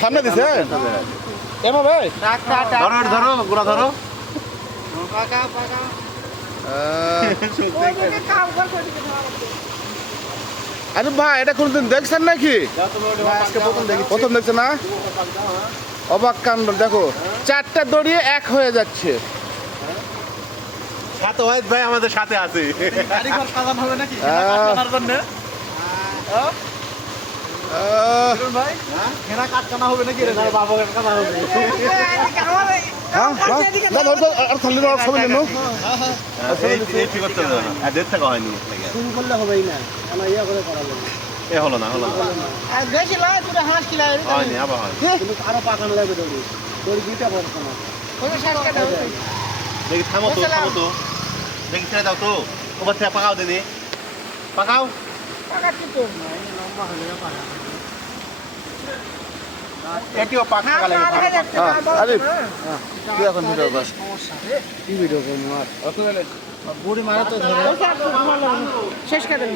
সামনে দিছে এভাবে ধরো গোড়া ধরো আরে ভাই এটা কোনদিন দেখছেন নাকি? প্রথম দেখছেন না? অবাক কাণ্ড দেখো, চারটা দড়িয়ে এক হয়ে যাচ্ছে। সাথে ওয়াহিদ ভাই আমাদের সাথে আছে। শুরু করলে হবেই না, আমার ইয়া করে করা লাগবে। হলো না আর বেশি লয় দুটো হাঁস কিলা হয়নি আবার হয় কিন্তু আরো পাকানো লাগবে দড়ি দুইটা বড় না ওই শেষ কাটা হচ্ছে দেখি থামো তো দেখি ছেড়ে দাও তো ওবার থেকে পাকাও দিদি পাকাও কাটি তো লম্বা হলে পাকা এটিও পাকা গেলে আরে তুই এখন ভিডিও কর। সমস্যা কি ভিডিও করবো আর বুড়ি মারা তো ধরে শেষ কাটা